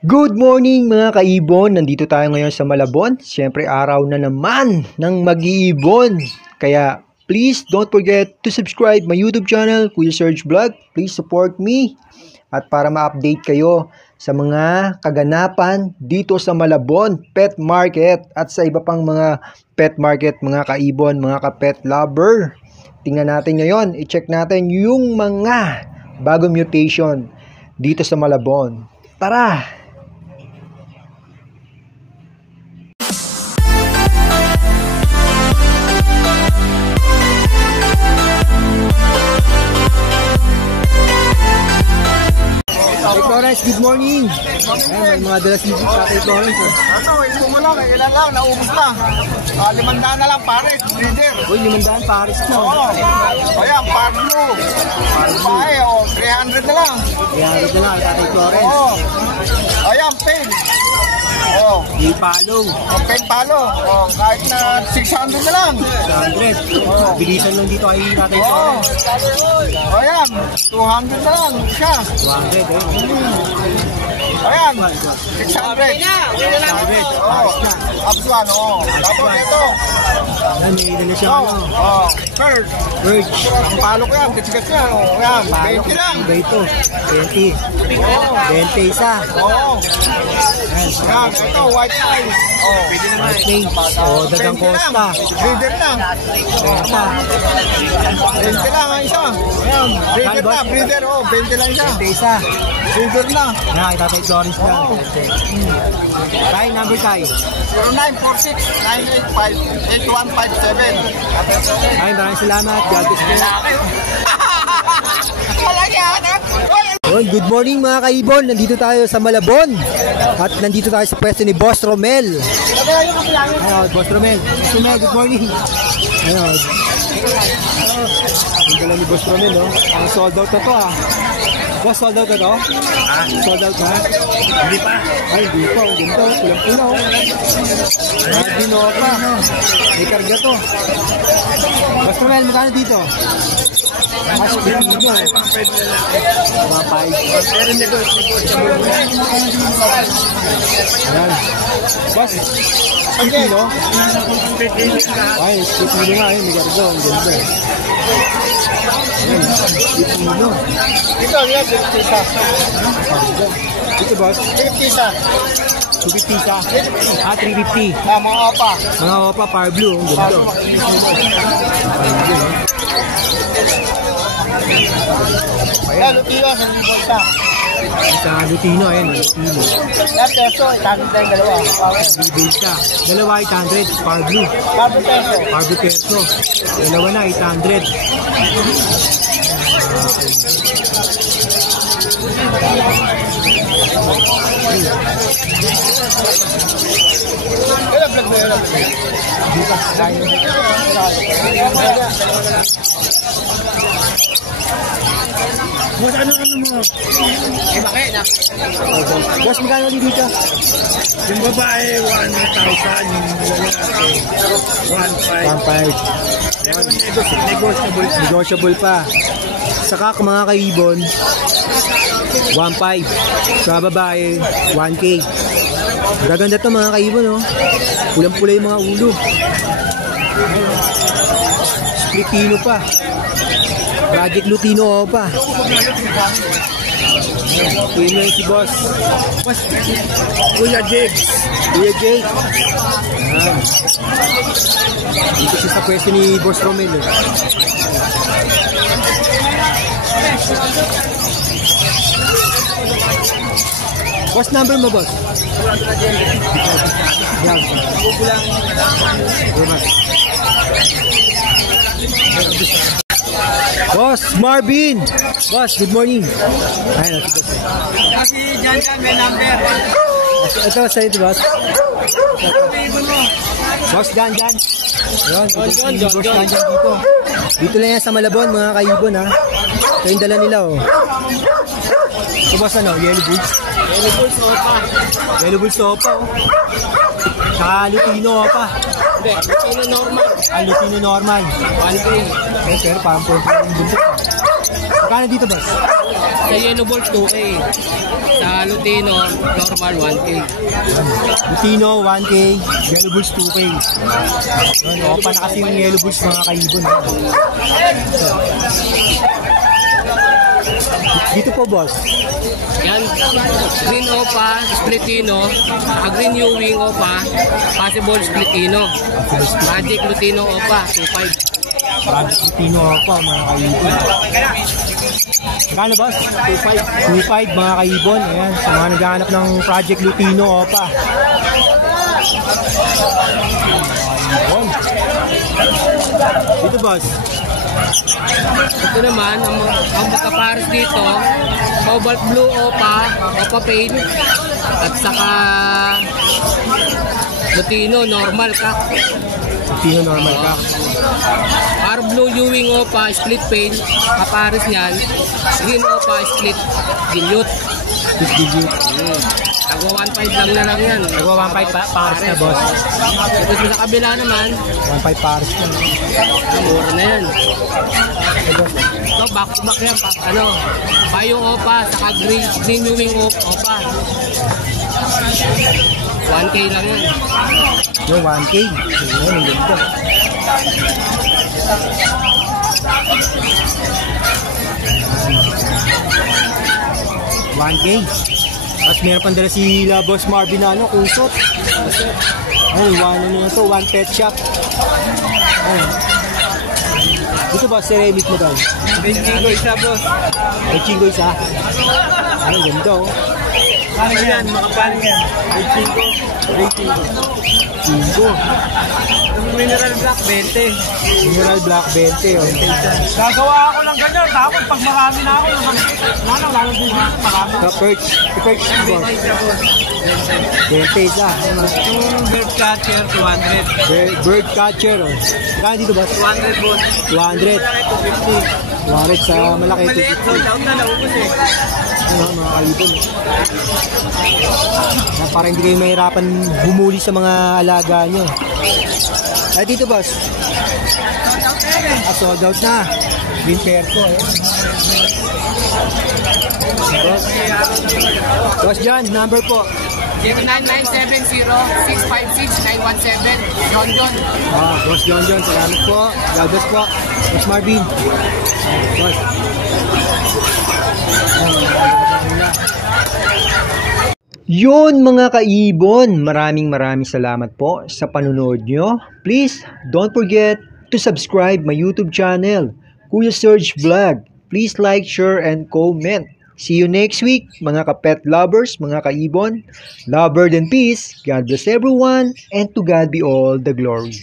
Good morning mga kaibon! Nandito tayo ngayon sa Malabon. Siyempre araw na naman ng mag-iibon. Kaya please don't forget to subscribe my YouTube channel, Kuya Serge Vlog. Please support me. At para ma-update kayo sa mga kaganapan dito sa Malabon Pet Market at sa iba pang mga pet market, mga kaibon, mga ka-pet lover. Tingnan natin ngayon, i-check natin yung mga bagong mutation dito sa Malabon. Tara! Torres, good morning. Ay, may mga dalas dito sa ating Torres. Ito, ito mo lang, ilan lang, naubos na. 500 na lang, pares, breeder. Uy, 500 pares na. Oo. Ayan, Pablo. Bahay, 300 na lang. 300 na lang, ating Torres. Oo. Ayan, pen. Oo. Di palong. Pen palo. Kahit na 600 na lang. 100. Bilisan lang dito ay ating Oo. Torres. Ayan, 200 na lang siya. 200, eh. Ayan, 600. 100. Oo. Absuan, oo. Tapos ito. Ay, may ilan na siya. Oo. Bird. Bird. Ang palo ko yan, kasikat yan. Ayan, 20 lang. Iba ito. 20. 20 isa. Oo. Ayan, ito, white eyes. Oo. White name. O, dagang 20 lang. Costa. Breeder lang. Costa. 20 lang ang isa. Ayan, breeder na, breeder. Oo, 20 lang isa. 20 isa. Breeder na. Yan, itatay Torres na. Tayo, number tayo. 0946-985-8157. Ay, maraming salamat. God bless po. Yun, good morning mga kaibon. Nandito tayo sa Malabon. At nandito tayo sa pwesto ni Boss Romel. Ayun, Boss Romel. Boss Romel, good morning. Ayun. Ang dala ni Boss Romel, no? Ang sold out na to, ah. Boss, sold out na to? Sold out na? Hindi pa. Ay, hindi pa. Ang ganda. Pulang-pulaw. Hindi pa. May karga to. Boss Romel, magkano dito? Mas bilhin nyo. Mga 5. Ayan. Boss, Pipino? Ay, Pipino nga. May karga. Ang ganda. Ayan, Pipino. Ito, yan, 50 isa. Ito, boss? 50 isa. 250 isa. 350. Mga opa. Mga opa, power blue. Ang ganda. Ayan, Lutino, 1,000 isa. Sa Lutino, ayan. Lutino. Yan, peso, itagin tayong dalawa. Bibay siya. Dalawa 800. Power blue. 4 peso. Power blue perso. Dalawa na 800. Boss, ano mo? Boss, magkano din dito? Yung babae, 1,000. Yung lalaki, 1,500. 1.5. Negotiable pa. Saka kung mga kaibon, 1.5. Sa babae, 1K. Gaganda to mga kaibon, no? Pulang-pula yung mga ulo. Lutino pa. Project Lutino pa. Lutino yung si boss. Kuya Jake. Kuya Jake. Dito siya sa pwesto ni Boss Romel. Boss, number mo, boss? Yan. Boss Marvin. Boss, good morning. Ayun, ito, boss. Kasi dyan may number. Ito, sa ito, boss. Boss, Dan. Ayun, boss Dan dito. Dito lang yan sa Malabon, mga kaibon, ha. Ito yung dala nila, oh. Ito, boss, ano? Yellow Bulls? Yellow Bulls, opa. Yellow Bulls, opa, oh. Saka Lutino, opa. Hindi, Lutino normal. Lutino normal. 1K. Pero parang po yung buntot. Kano dito, boss? Sa Yellow Balls, 2K. Sa Lutino, normal, 1K. Lutino, 1K. Yellow Bulls, 2K. Yun, opa na kasi yung Yellow Bulls, mga kaibon. Dito po, boss. Yan, Green Opa, Splitino, Green Ewing Opa, Possible Splitino. Magic Lutino Opa, 2.5. Project Lutino opa, mga kaibon. Kano, boss? 2.5. 2.5, mga kaibon. Ayan, sa mga naghahanap ng Project Lutino opa. Kaibon. Dito, boss. Ito naman, ang magkapares dito, Cobalt Blue Opa, Opa Pain, at saka Lutino Normal Cock. Lutino normal ka. Par Blue Ewing Opa, Split Pain, kapares niyan, Green Opa, Split Dilute. Split Dilute. Nagwa 1.5 lang na lang yan. Nagwa 1.5 pares na, boss. Ito sa kabila naman, 1.5 pares na. mura na yan. Ito, back to back yan. Bio Opa, saka Green Ewing Opa. 1K lang yan. Yung 1K. Ayan, ang ganda. $1K. Tapos meron pang dala si Boss Marvin na kusot. Ay, one pet shop. Ay. Dito ba, ceramic mo daw? Benchigo isa, boss. May chingo isa. Ay, ganda oh. Ano yan? Makapal yan. Benchigo. Chingo. Mineral black, 20. Mineral black 20 oh. Gagawa ako ng ganyan. Tapos pag marami na ako, lalo din marami. Sa perch boss. 20 isa. Yung bird catcher, 200. Bird catcher oh. Kaya dito boss? 200 boss. 200. 200 sa malaki. Maliit, sold out na, naubos eh. Ano, mga kaibon. Para hindi kayo mahirapan bumuli sa mga alaga nyo. Ay, dito boss. Sold out na. Winter ko eh. Boss John, number po. 09970656-917. John. Boss John, salamat po. God bless po. Boss Marvin. Boss. Yun mga kaibon, maraming salamat po sa panunood nyo. Please don't forget to subscribe my YouTube channel, Kuya Serge Vlog. Please like, share, and comment. See you next week, mga ka-pet lovers, mga kaibon. Love, bird, and peace. God bless everyone, and to God be all the glory.